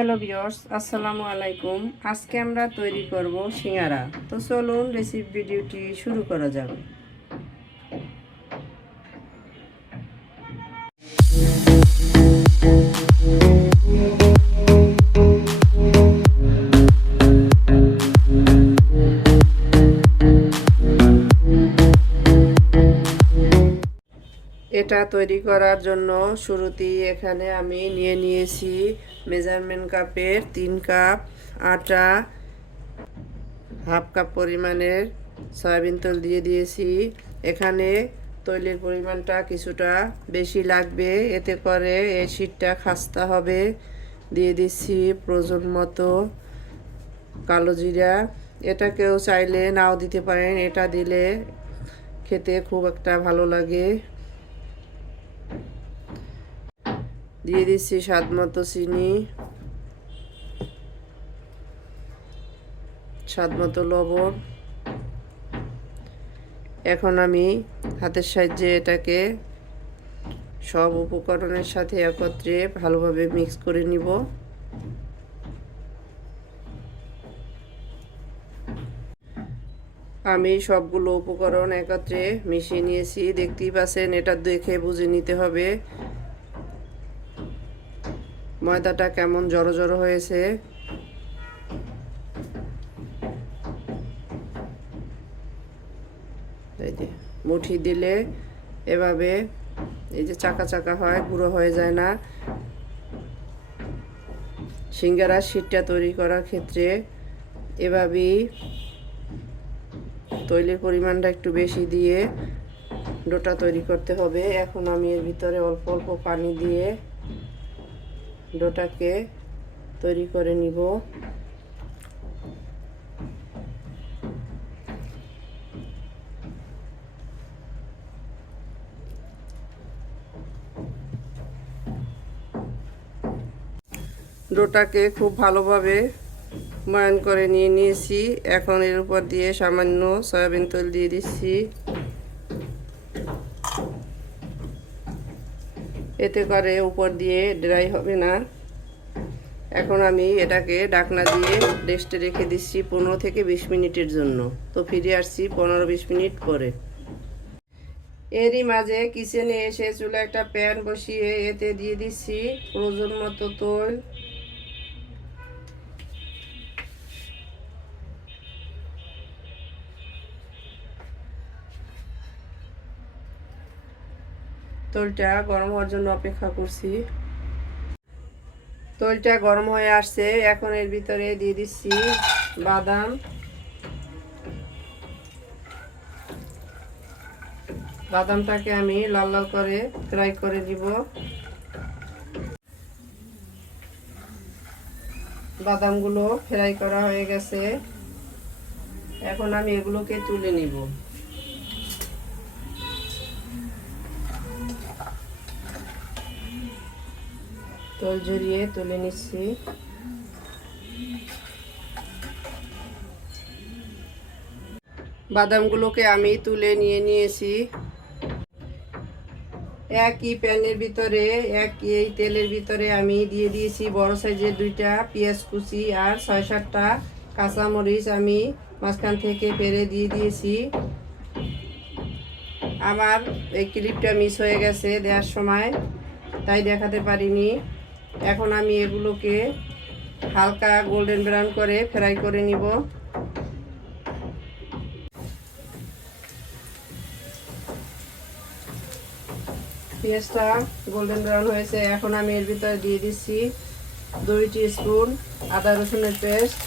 Hello viewers, আসসালামু আলাইকুম। আজকে আমরা তৈরি করব সিঙ্গারা। তো চলুন রেসিপি ভিডিওটি শুরু করা যাক। এটা তৈরি করার জন্য শুরুতেই এখানে আমি নিয়ে নিয়েছি মেজারমেন্ট কাপের 3 কাপ আটা, হাফ কাপ পরিমাণের সয়াবিন তেল দিয়ে দিয়েছি। এখানে তৈলের পরিমাণটা কিছুটা বেশি লাগবে, এতে করে এই শীটটা খাস্তা হবে। দিয়ে দিচ্ছি প্রয়োজন মতো কালো জিরা। এটা কেউ চাইলে নাও দিতে পারেন, এটা দিলে খেতে খুব একটা ভালো লাগে। দিয়ে দিচ্ছি স্বাদ মতো চিনি, স্বাদ মতো লবণ। এখন আমি হাতের সাহায্যে এটাকে সব উপকরণের সাথে একত্রে ভালোভাবে মিক্স করে নিব। আমি সবগুলো উপকরণ একত্রে মিশিয়ে নিয়েছি, দেখতেই পাচ্ছেন। এটা দেখে বুঝে নিতে হবে ময়দাটা কেমন জড়ো জড়ো হয়েছে। এই যে মুঠি দিলে এভাবে এই যে চাকা চাকা হয়, গুঁড়ো হয়ে যায় না। সিঙ্গারার শীটটা তৈরি করার ক্ষেত্রে এভাবেই তৈলের পরিমাণটা একটু বেশি দিয়ে ডোটা তৈরি করতে হবে। এখন আমি এর ভিতরে অল্প অল্প পানি দিয়ে ডোটাকে তৈরি করে নিব। ডোটাকে খুব ভালোভাবে ময়ান করে নিয়ে নিয়েছি। এখন এর উপর দিয়ে সামান্য সয়াবিন তেল দিয়ে দিচ্ছি, এতে করে উপর দিয়ে ড্রাই হবে না। এখন আমি এটাকে ঢাকনা দিয়ে রেস্টে রেখে দিচ্ছি 15 থেকে 20 মিনিটের জন্য। তো ফিরে আসছি 15-20 মিনিট পরে। এরই মাঝে কিচেনে এসে চুলে একটা প্যান বসিয়ে এতে দিয়ে দিচ্ছি প্রয়োজন মতো তেল। তেলটা গরম হওয়ার জন্য অপেক্ষা করছি। তেলটা গরম হয়ে আসছে, এখন এর ভিতরে দিয়ে দিচ্ছি বাদাম। বাদামটাকে আমি লাল লাল করে ফ্রাই করে দিব। বাদামগুলো ফ্রাই করা হয়ে গেছে, এখন আমি এগুলোকে তুলে নিব। তেল ঝরিয়ে তুলে নিচ্ছি। বাদামগুলোকে আমি তুলে নিয়ে নিয়েছি। একই প্যানের ভিতরে এই তেলের ভিতরে আমি দিয়ে দিয়েছি বড় সাইজের 2টা পেঁয়াজ কুচি আর 6-7টা কাঁচামরিচ আমি মাঝখান থেকে পেরে দিয়ে দিয়েছি। আমার এই ক্লিপটা মিস হয়ে গেছে দেওয়ার সময়, তাই দেখাতে পারিনি। এখন আমি এগুলোকে হালকা গোল্ডেন ব্রাউন করে ফ্রাই করে নিব। পেঁয়াজটা গোল্ডেন ব্রাউন হয়েছে, এখন আমি এর ভিতরে দিয়ে দিচ্ছি 2 টিস্পুন আদা রসুনের পেস্ট।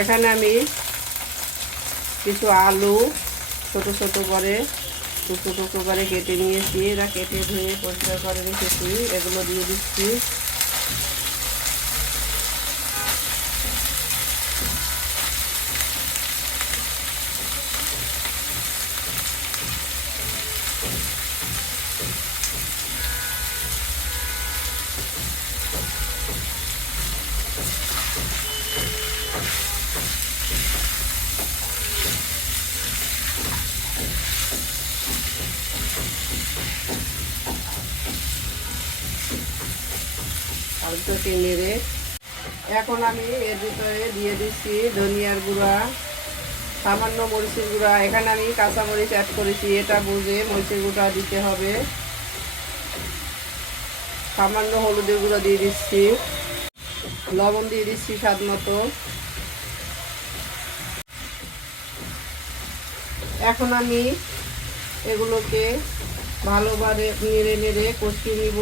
এখানে আমি কিছু আলু ছোট ছোট করে টুকরো টুকরো করে কেটে নিয়েছি, এরা কেটে ধুয়ে পরিষ্কার করে রেখেছি, এগুলো দিয়ে দিচ্ছি। আলুটাকে নেড়ে এখন আমি এর ভিতরে দিয়ে দিচ্ছি ধনিয়ার গুঁড়া, সামান্য মরিচের গুঁড়া। এখানে আমি কাঁচা মরিচ অ্যাড করেছি, এটা বুঝে মরিচের গুঁড়া দিতে হবে। সামান্য হলুদের গুঁড়ো দিয়ে দিচ্ছি, লবণ দিয়ে দিচ্ছি স্বাদ মতো। এখন আমি এগুলোকে ভালোভাবে নেড়ে নেড়ে কষিয়ে নিব।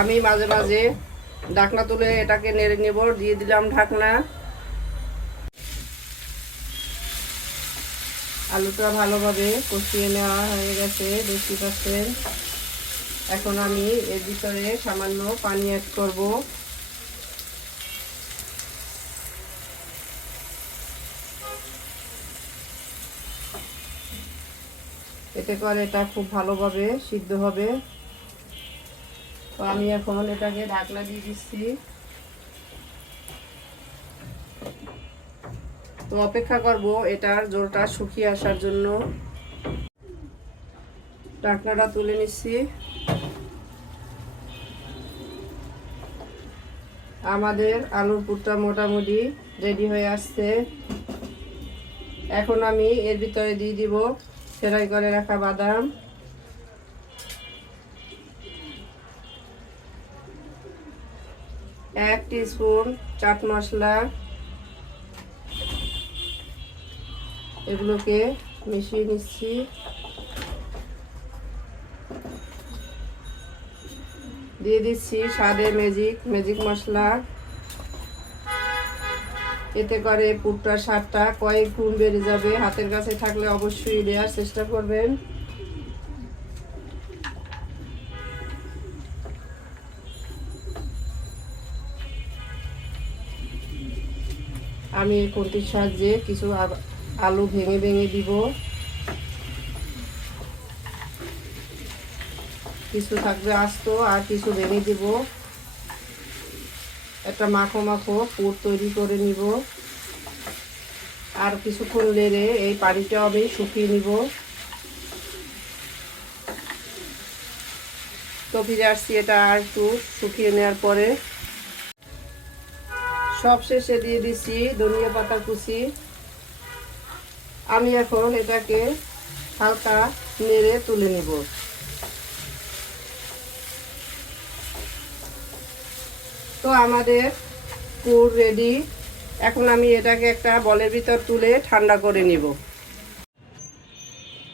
আমি মাঝে মাঝে ঢাকনা তুলে এটাকে নেড়ে নেব। দিয়ে দিলাম ঢাকনা। আলুটা ভালোভাবে কষিয়ে নেওয়া হয়ে গেছে, দেখতে পাচ্ছেন। এখন আমি এর ভিতরে সামান্য পানি অ্যাড করব। এতে করে এটা খুব ভালোভাবে সিদ্ধ হবে। তো আমি এখন এটাকে ঢাকনা দিয়ে দিচ্ছি। তো অপেক্ষা করব এটার ঝোলটা শুকিয়ে আসার জন্য। ঢাকনাটা তুলে নিচ্ছি। আমাদের আলুর পুরটা মোটামুটি রেডি হয়ে আসছে। এখন আমি এর ভিতরে দিয়ে দিব সেলাই করে রাখা বাদাম, এক টিস্পুন চাট মশলা। এগুলোকে মিশিয়ে নিচ্ছি। দিয়ে দিচ্ছি স্বাদে ম্যাজিক মশলা। এতে করে পুরটার স্বাদটা কয়েক গুণ বেড়ে যাবে। হাতের কাছে থাকলে অবশ্যই দেওয়ার চেষ্টা করবেন। আমি খুন্তির সাহায্যে কিছু আলু ভেঙে ভেঙে দিব। কিছু থাকবে আস্ত আর কিছু ভেঙে দিব। একটা মাখো মাখো পুর তৈরি করে নিব। আর কিছুক্ষণ নেড়ে এই পানিটা আমি শুকিয়ে নিব। তো ফিরে আসছি এটা আর একটু শুকিয়ে নেওয়ার পরে। সব শেষে দিয়ে দিচ্ছি ধনিয়া পাতা কুচি। আমি এখন এটাকে হালকা নেড়ে তুলে নেব। তো আমাদের পুর রেডি। এখন আমি এটাকে একটা বলের ভিতর তুলে ঠান্ডা করে নিব।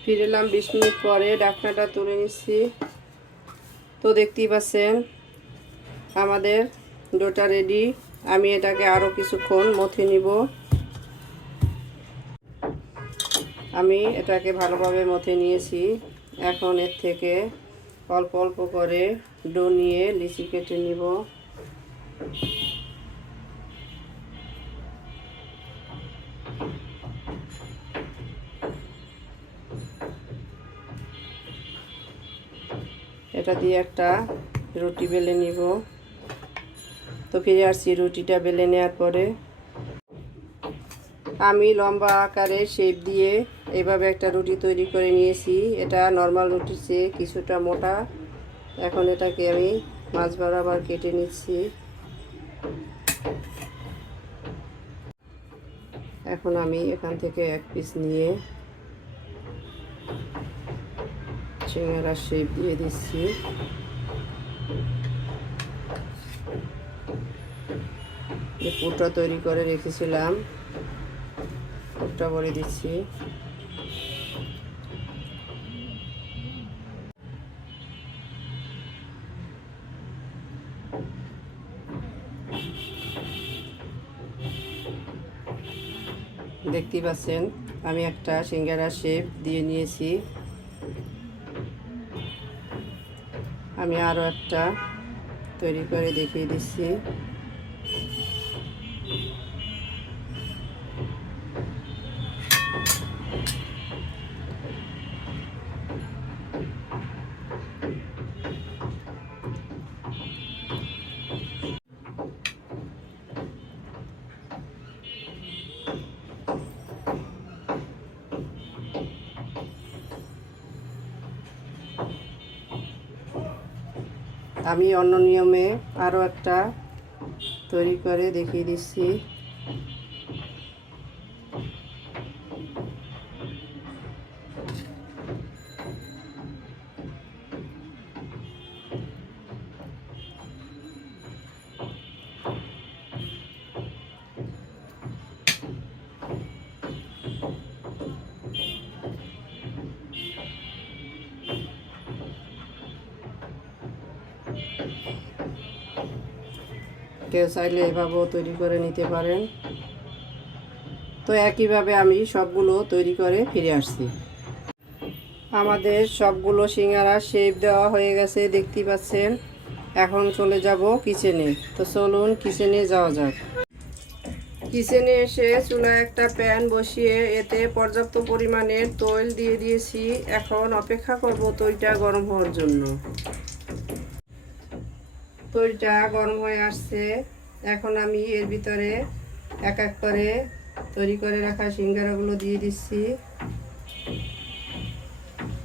ফিরে এলাম 20 মিনিট পরে, ঢাকনাটা তুলে নিচ্ছি। তো দেখতেই পাচ্ছেন আমাদের ডোটা রেডি। আমি এটাকে আরও কিছুক্ষণ মথে নিব। আমি এটাকে ভালোভাবে মথে নিয়েছি। এখন এর থেকে অল্প অল্প করে ডো নিয়ে লিচি কেটে নিব। এটা দিয়ে একটা রুটি বেলে নিব। তো ফিরে আসছি রুটিটা বেলে নেওয়ার পরে। আমি লম্বা আকারে শেপ দিয়ে এইভাবে একটা রুটি তৈরি করে নিয়েছি। এটা নর্মাল রুটির চেয়ে কিছুটা মোটা। এখন এটাকে আমি মাছ বরাবর কেটে নিচ্ছি। এখন আমি এখান থেকে এক পিস নিয়ে সিঙ্গারার শেপ দিয়ে দিচ্ছি। যে পুরটা তৈরি করে রেখেছিলাম পুরটা ভরে দিচ্ছি। দেখতেই পাচ্ছেন আমি একটা সিঙ্গারা শেপ দিয়ে নিয়েছি। আমি আরও একটা তৈরি করে দেখিয়ে দিচ্ছি। আমি অন্য নিয়মে আরও একটা তৈরি করে দেখিয়ে দিচ্ছি। কেউ চাইলে এভাবেও তৈরি করে নিতে পারেন। তো একইভাবে আমি সবগুলো তৈরি করে ফিরে আসছি। আমাদের সবগুলো সিঙ্গারা শেপ দেওয়া হয়ে গেছে, দেখতে পাচ্ছেন। এখন চলে যাব কিচেনে। তো চলুন কিচেনে যাওয়া যাক। কিচেনে এসে চুলায় একটা প্যান বসিয়ে এতে পর্যাপ্ত পরিমাণের তৈল দিয়ে দিয়েছি। এখন অপেক্ষা করব তৈলটা গরম হওয়ার জন্য। তৈলটা গরম হয়ে আসছে। এখন আমি এর ভিতরে এক এক করে তৈরি করে রাখা সিঙ্গারাগুলো দিয়ে দিচ্ছি।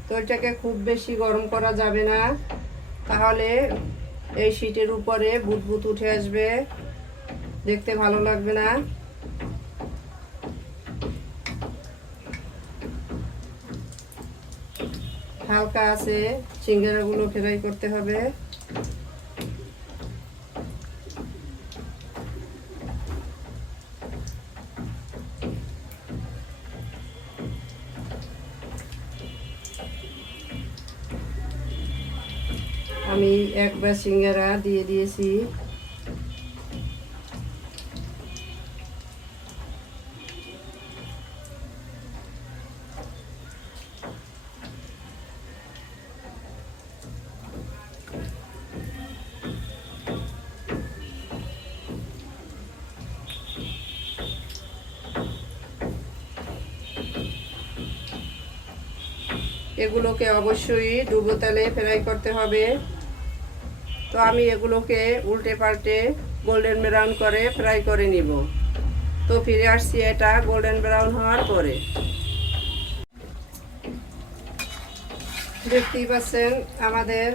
তৈলটাকে খুব বেশি গরম করা যাবে না, তাহলে এই শীটের উপরে বুদবুদ উঠে আসবে, দেখতে ভালো লাগবে না। হালকা আছে সিঙ্গারাগুলো ফ্রাই করতে হবে। আমি এক ব্যাচ সিঙ্গারা দিয়ে দিয়েছি। এগুলোকে অবশ্যই ডুবো তেলে ফ্রাই করতে হবে। তো আমি এগুলোকে উল্টে পাল্টে গোল্ডেন ব্রাউন করে ফ্রাই করে নিব। তো ফিরে আসছি এটা গোল্ডেন ব্রাউন হওয়ার পরে। দেখতেই পাচ্ছেন আমাদের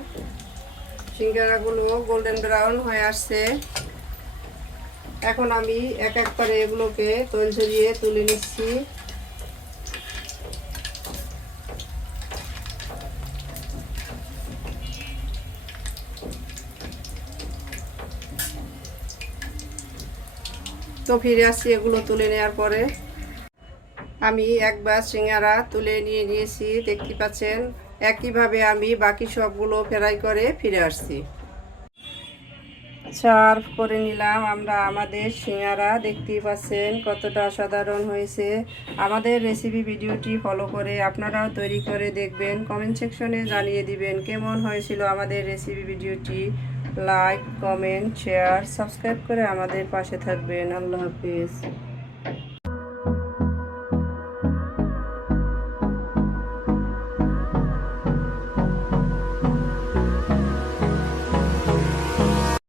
সিঙ্গারাগুলো গোল্ডেন ব্রাউন হয়ে আসছে। এখন আমি এক এক করে এগুলোকে তৈল ঝরিয়ে তুলে নিচ্ছি। তো ফিরে আসছি এগুলো তুলে নেওয়ার পরে। আমি এক ব্যাচ সিঙ্গারা তুলে নিয়েছি, দেখতে পাচ্ছেন। একইভাবে আমি বাকি সবগুলো ফ্রাই করে ফিরে আসছি। সার্ভ করে নিলাম আমরা আমাদের সিঙ্গারা। দেখতেই পাচ্ছেন কতটা অসাধারণ হয়েছে। আমাদের রেসিপি ভিডিওটি ফলো করে আপনারাও তৈরি করে দেখবেন। কমেন্ট সেকশনে জানিয়ে দিবেন কেমন হয়েছিল আমাদের রেসিপি ভিডিওটি। লাইক, কমেন্ট, শেয়ার, সাবস্ক্রাইব করে আমাদের পাশে থাকবেন। আল্লাহ হাফিজ।